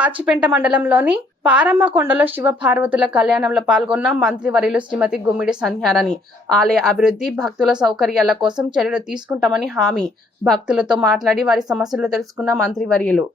పాచిపెంట మండలంలోని పారమ్మకొండలో శివ పార్వతుల కళ్యాణంలో పాల్గొన్న మంత్రివర్యులు శ్రీమతి గుమ్మిడి సంధ్యారాణి ఆలయ అభివృద్ధి భక్తుల సౌకర్యాల కోసం చర్యలు తీసుకుంటామని హామీ. భక్తులతో మాట్లాడి వారి సమస్యలు తెలుసుకున్న మంత్రివర్యులు